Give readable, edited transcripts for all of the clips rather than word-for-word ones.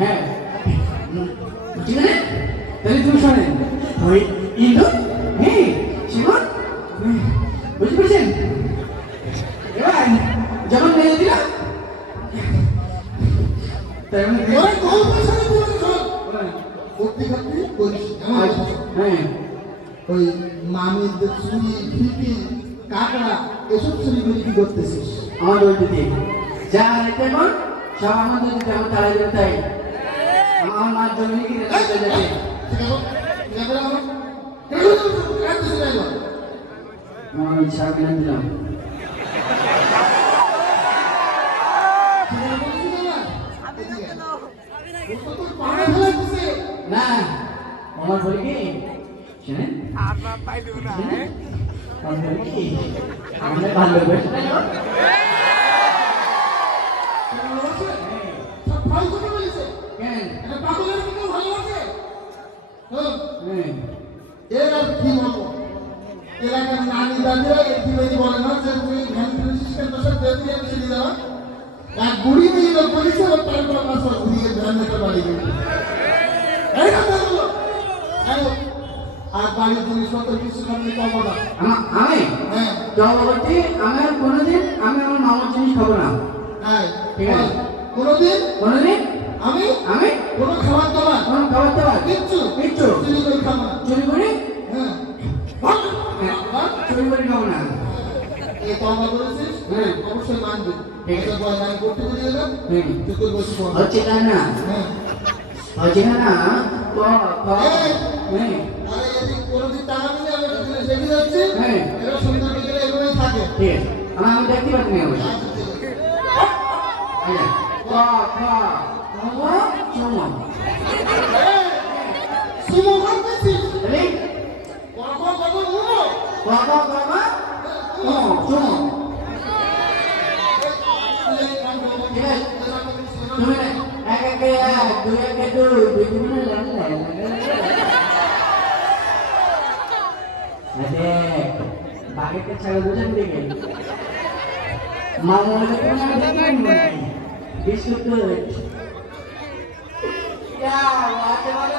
হ্যাঁ ঠিক আছে তাহলে তুমি শোনেন ওই ইন্দুর হ্যাঁ শিবন বুঝতে পেরেছেন এবার যখন মেরে দিলাম তাই মানে হ্যাঁ ওই মামিদের চুরি ফিপি কাকড়া এসব চুরি করে কি করতেছিস? আমাদের ওই দিদি যা রাখতে এখন সব আমাদের দিদি আমার তারা যেতে তাই আমার মার জমি কি রেখে যাচ্ছে আমি ছাড় কিনে দিলাম না আমার বলি কি শুনেন আমার বলি কি আমাদের ভালোবাসে এর আর কি বলবো এলাকার নানি দাদিরা একটি মেয়ে বলে না যে তুই ভ্যান সিস্টেম বসে দিয়ে মিশে যাওয়া এক বুড়ি মেয়ে লোক বলেছে ওর তারপর মাস ঘুরিয়ে ভ্যান নিতে বাড়ি গেল এই কথা বলো আর বাড়ির জিনিসপত্র কিছু খাবি পাবো না আমি হ্যাঁ জবাবটি আমি কোনোদিন আমি আমার মামার জিনিস খাবো না হ্যাঁ ঠিক আছে কোনোদিন আমি কোনো খাবার দাবার কিচ্ছু চুরি করে খাবো না চুরি করে হ্যাঁ চুরি করে খাবো না এই তবা করেছিস হ্যাঁ অবশ্যই মানবি ঠিক আছে বয় আমি করতে বলে গেলাম তুই তোর বসে পড় হচ্ছে না হ্যাঁ হচ্ছে না তো আরে হ্যাঁ এদিক কোনোদিন টাকা দিলে আমি একটা জিনিস রেখে যাচ্ছি হ্যাঁ এরা সুন্দর বিকেলে এগুলোই থাকে ঠিক আছে আমি দেখতে পাচ্ছি না সুমো করতেছিস রে কখন মুমো বাবা বাবা ও চলো ঠিক আছে তুমি এক এক দুই এক দুই মিনিট আরে বাগেটটা ছাড়া বুঝেন দেখে মামা দেখে না দেখেন biscuit Ya, macam mana?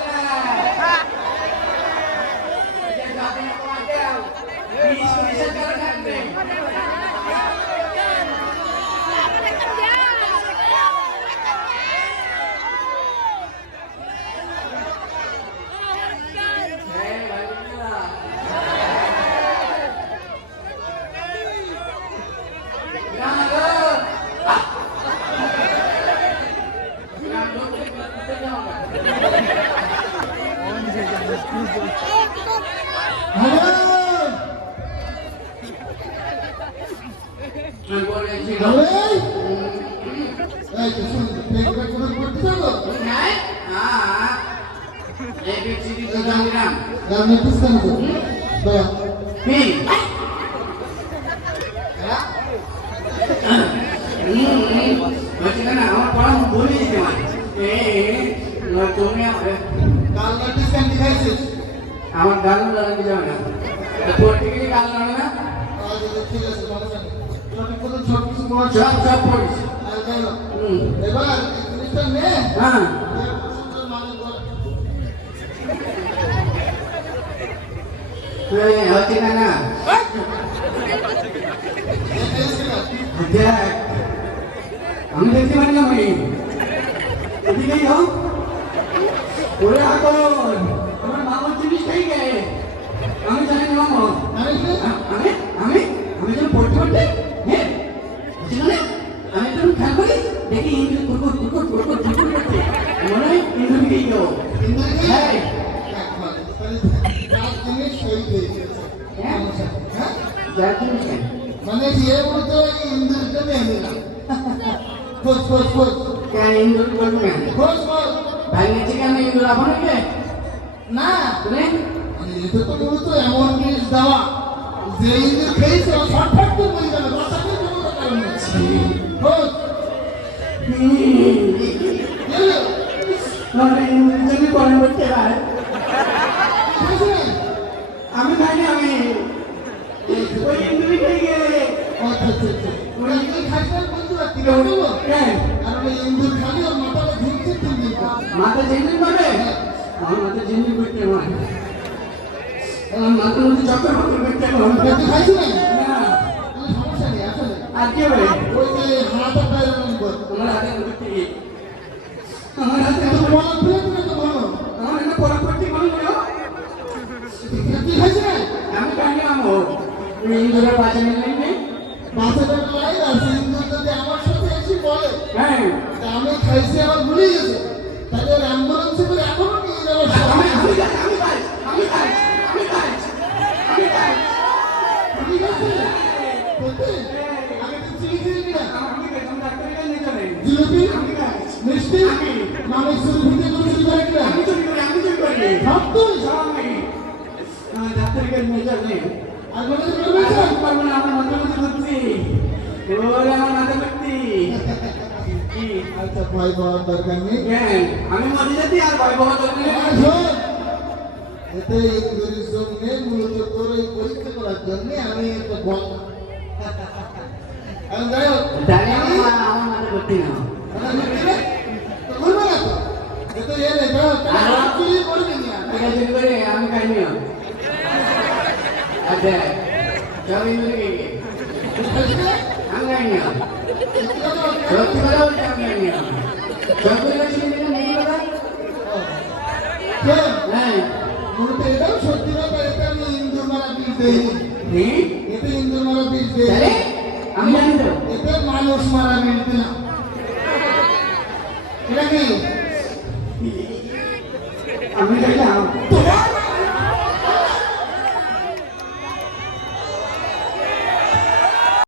Jangan apa macam. Bisa sekarang ni. আমার গাল লাগাতে যাবে না তোর থেকে গাল লাগে না ঠিক আছে সব কিছু সব পড়িস এবার জিনিসটা নে হ্যাঁ হচ্ছে না আমি দেখতে পারি না আমি এদিকেই হোক ওরে এখন আমার মামার জিনিস খাই গে আমি জানি না মামা আমি আমি আমি যখন পড়তে পড়তে হ্যাঁ আমি তখন খেয়াল করি দেখি ইন্দুর কুরকুর করছে মনে হয় ইন্দুর দিকেই যাবো হ্যাঁ মানে বিয়ে বলতে ইন্দুরকে নিয়ে নিলাম খোঁজ কেন ইন্দুর করবো না খোঁজ ভাঙেছে কেন ইন্দুর আপনাকে না তুমি এটা তো মূলত এমন জিনিস দেওয়া যে ইন্দুর খেয়েছে শর্টকাট তো বলে যাবে বাসাকে কোনো কারণ নেই খোঁজ ইন্দুর যদি করেন করতে পারে আমি জানি আমি ওই ইন্দুরি খেয়ে গেলে ওই ইন্দুর খাইতে বলতে পারছি না কারণ ইন্দুর খালি ওর মাথাটা ঘুরছে 3 দিন মাথা ঝিনঝিন করে আমার মাথা ঝিনঝিন করতে হয় আমার মাথার মধ্যে চক্কর ফক্কর করতে হয় তুই খাইছি না না কোনো সমস্যা নেই আসলে আর কি হবে ওই যে হাতে পায়ের নম্বর আমার হাতে করতে গিয়ে আমার হাতে তো বলা প্লেট না তো বলো আমার একটা পরাপত্তি বলো তুই খাইছি না আমি জানি আমার ইন্দুরের বাজারে নেই বাচ্চাটার লাইন আছে ইন্দুর যদি আমার সাথে এসে বলে হ্যাঁ তা আমি খাইছি আমার ভুলে গেছে তাহলে ওর অ্যাম্বুলেন্সে করে এখনো নিয়ে যাওয়ার আমি সময় আমি খাই আমি খাই আমি খাই আমি খাই ঠিক আছে সত্যি? আগে তো চিনি চিনি না আমি খাই তুমি ডাক্তারের কাছে নিয়ে চলে জিলিপি আমি খাই মিষ্টি মামি সুরভিতে কোনো চুরি করে কিনা আমি চুরি করি সব তুই আমি ডাক্তারের কাছে নিয়ে চলে আর বলে যে করবে তো? পারবো না আমার মাথা মধ্যে ঘুরছি ওরে আমার মাথা ঘুরছি কি আচ্ছা ভয় পাওয়ার দরকার নেই জ্ঞান আমি মরে যেতে আর ভয় পাওয়া দরকার নেই আর শোন, এতে ইন্দুরের জন্য মূলত তোর এই পরীক্ষা করার জন্য আমি একটা বল এখন যাই হোক তাহলে আমার মাথা ঘুরছি না করবে না তো এ তো এর চুরি করবি না ঠিক আছে করে আমি খাইনি আচ্ছা সব ইন্দুরে গিয়ে আমি খাইনি সত্যি কথা বলতে আমি খাইনি সত্যি কথা ছিল নাকি কথা হ্যাঁ মূলত এটাও সত্যি কথা এটা আমি ইন্দুর মারা বীজ দেইনি হ্যাঁ এতে ইন্দুর মারা বীজ দেই তাহলে আমি জানি তো এতে মানুষ মারা বীজ দিলাম এটা কি